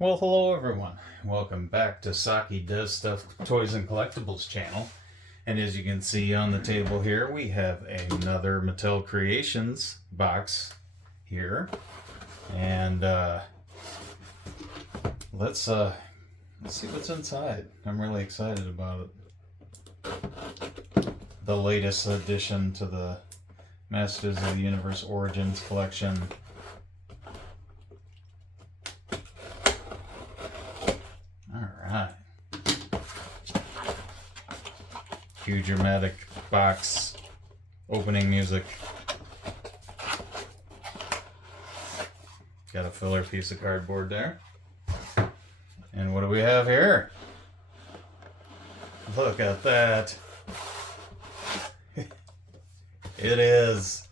Well, hello everyone. Welcome back to Saki Does Stuff Toys and Collectibles channel. And as you can see on the table here, we have another Mattel Creations box here. And let's see what's inside. I'm really excited about it. The latest addition to the Masters of the Universe Origins collection. Alright. Cue dramatic box opening music. Got a filler piece of cardboard there. And what do we have here? Look at that. It is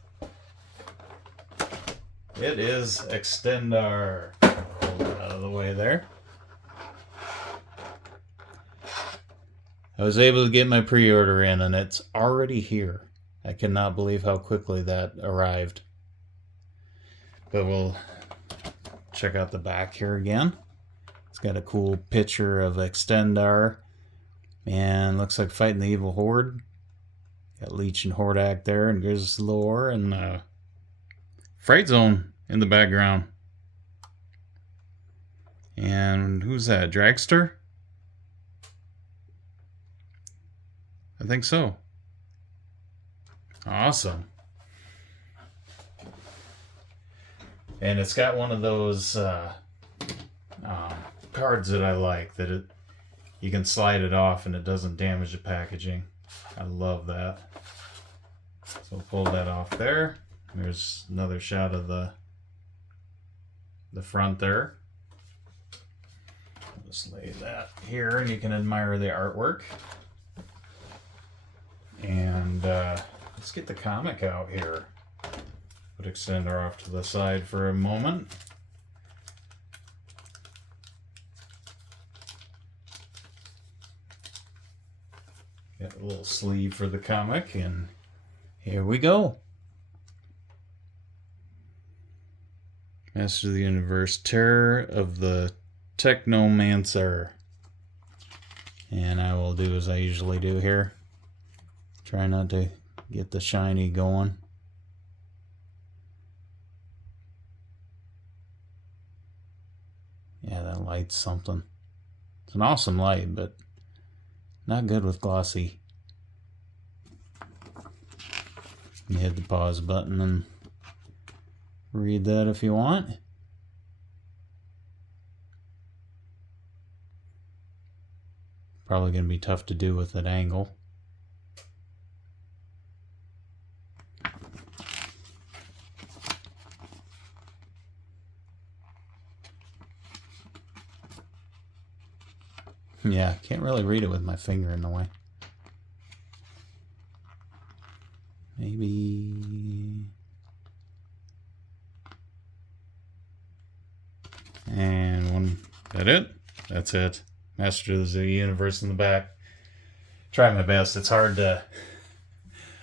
Extendar. Hold it out of the way there. I was able to get my pre-order in and it's already here. I cannot believe how quickly that arrived. But we'll check out the back here again. It's got a cool picture of Extendar. And looks like fighting the evil horde. Got Leech and Hordak there, and Grizzlor, and Fright Zone in the background. And who's that? Dragster? I think so. Awesome. And it's got one of those cards that I like, that you can slide it off and it doesn't damage the packaging. I love that. So pull that off there. There's another shot of the front there. I'll just lay that here and you can admire the artwork. And let's get the comic out here. Put Extendar off to the side for a moment. Got a little sleeve for the comic, and here we go. Master of the Universe, Terror of the Technomancer. And I will do as I usually do here. Try not to get the shiny going. Yeah, that light's something. It's an awesome light, but not good with glossy. You hit the pause button and read that if you want. Probably going to be tough to do with that angle. Yeah, can't really read it with my finger in the way. Maybe. And one. That it? That's it. Masters of the Universe in the back. Try my best. It's hard to.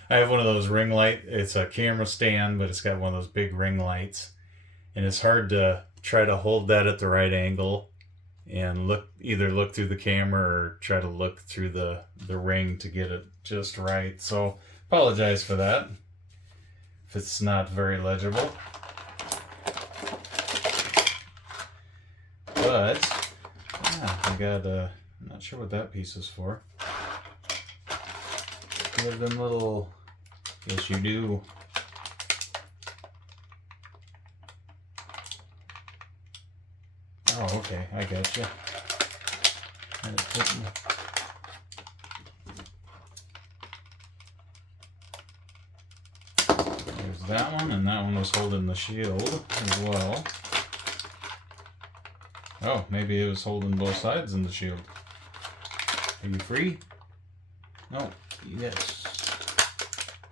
I have one of those ring light. It's a camera stand, but it's got one of those big ring lights, and it's hard to try to hold that at the right angle and either look through the camera or try to look through the ring to get it just right. So apologize for that if it's not very legible. But yeah, I got I'm not sure what that piece is for. You have them little, yes you do. Oh, okay, I got you. There's that one, and that one was holding the shield as well. Oh, maybe it was holding both sides in the shield. Are you free? No, yes.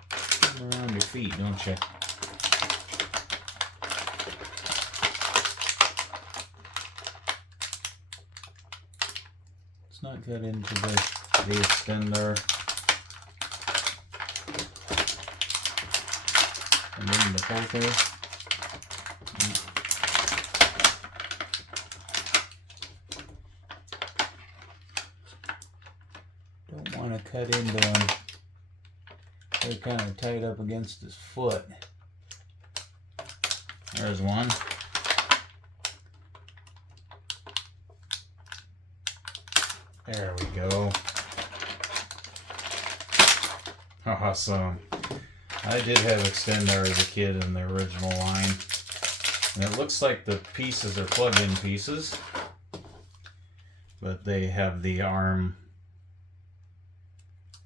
Come around your feet, don't you? Not get into the Extendar. And then the filter. cut into them. They're kind of tight up against his foot. There's one. There we go. Awesome. I did have Extendar as a kid in the original line. And it looks like the pieces are plug-in pieces. But they have the arm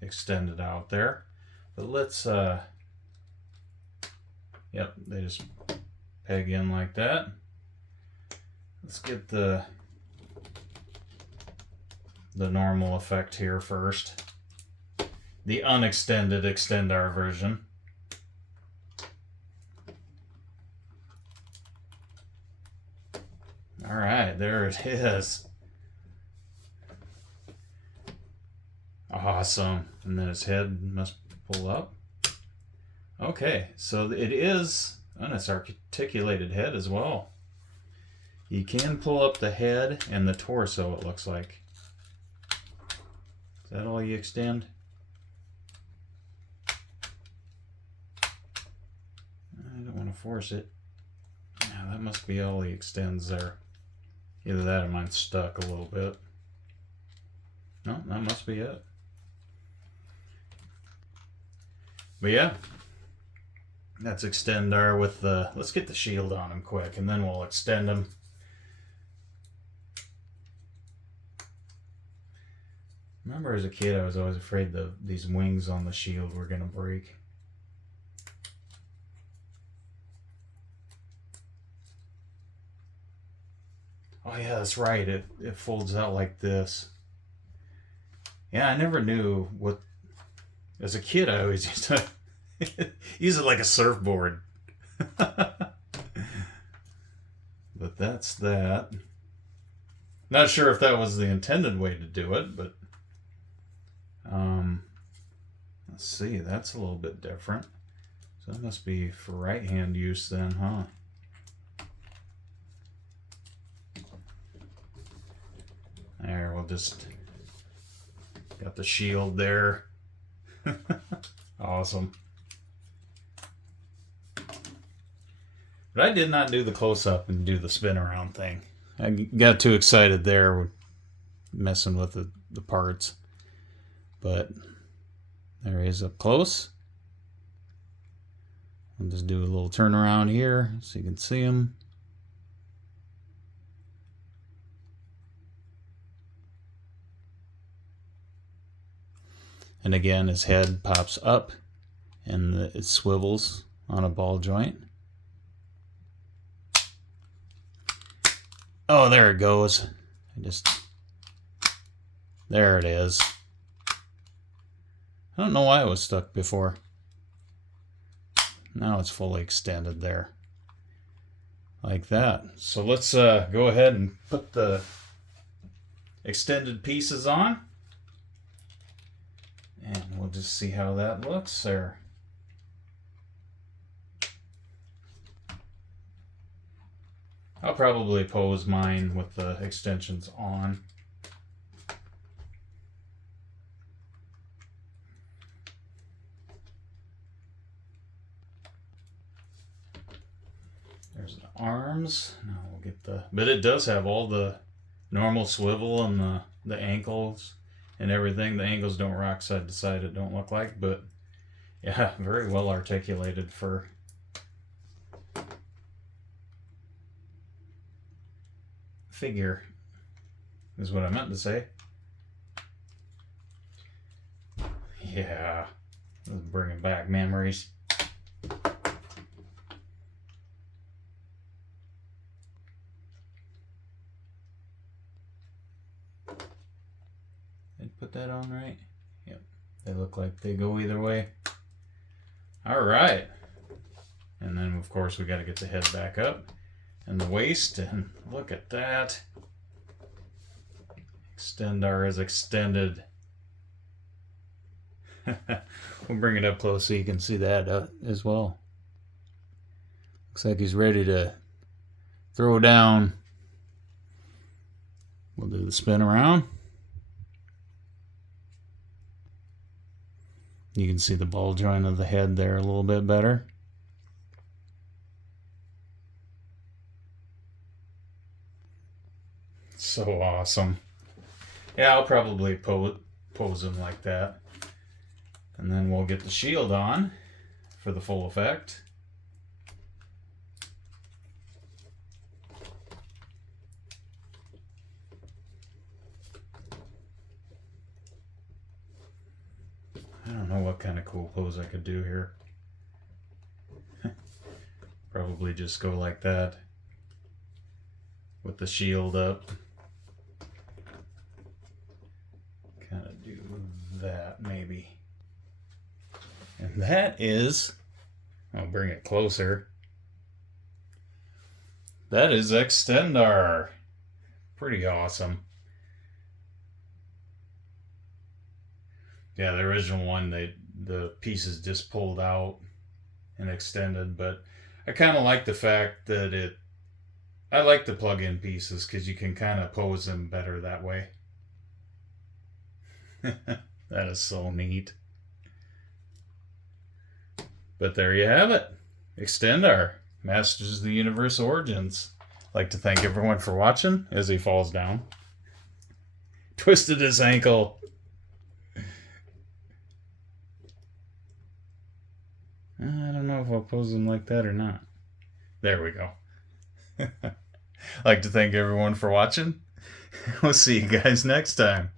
extended out there. But let's, yep, they just peg in like that. Let's get the normal effect here first. The unextended Extendar version. All right, there it is. Awesome. And then his head must pull up. Okay, so it is an articulated head as well. You can pull up the head and the torso, it looks like. Is that all you extend? I don't want to force it. Yeah, that must be all he extends there. Either that or mine's stuck a little bit. No, that must be it. But yeah, that's Extendar with the, let's get the shield on him quick and then we'll extend him. Remember as a kid I was always afraid these wings on the shield were going to break. Oh yeah, that's right, it folds out like this. Yeah, I never knew what, as a kid I always used to use it like a surfboard. But that's that. Not sure if that was the intended way to do it, but let's see, that's a little bit different. So that must be for right hand use then, huh? There, we'll just got the shield there. Awesome. But I did not do the close-up and do the spin around thing. I got too excited there with messing with the parts. But there he is up close. I'll just do a little turnaround here so you can see him. And again, his head pops up and it swivels on a ball joint. Oh, there it goes. There it is. I don't know why it was stuck before. Now it's fully extended there. Like that. So let's go ahead and put the extended pieces on. And we'll just see how that looks there. I'll probably pose mine with the extensions on. There's the arms. Now we'll get but it does have all the normal swivel and the ankles and everything. The ankles don't rock side to side, it don't look like, but yeah, very well articulated for figure is what I meant to say. Yeah, this is bringing back memories. Put that on right? Yep. They look like they go either way. All right. And then, of course, we got to get the head back up and the waist. And look at that. Extendar is extended. We'll bring it up close so you can see that as well. Looks like he's ready to throw down. We'll do the spin around. You can see the ball joint of the head there a little bit better. So awesome. Yeah, I'll probably pose him like that. And then we'll get the shield on for the full effect. I don't know what kind of cool pose I could do here. Probably just go like that with the shield up. Kind of do that maybe. And that is, I'll bring it closer. That is Extendar. Pretty awesome. Yeah, the original one, the pieces just pulled out and extended, but I kind of like the fact that I like the plug-in pieces because you can kind of pose them better that way. That is so neat. But there you have it. Extendar, Masters of the Universe Origins. I'd like to thank everyone for watching as he falls down. Twisted his ankle. I don't know if I'll pose him like that or not. There we go. I'd like to thank everyone for watching. We'll see you guys next time.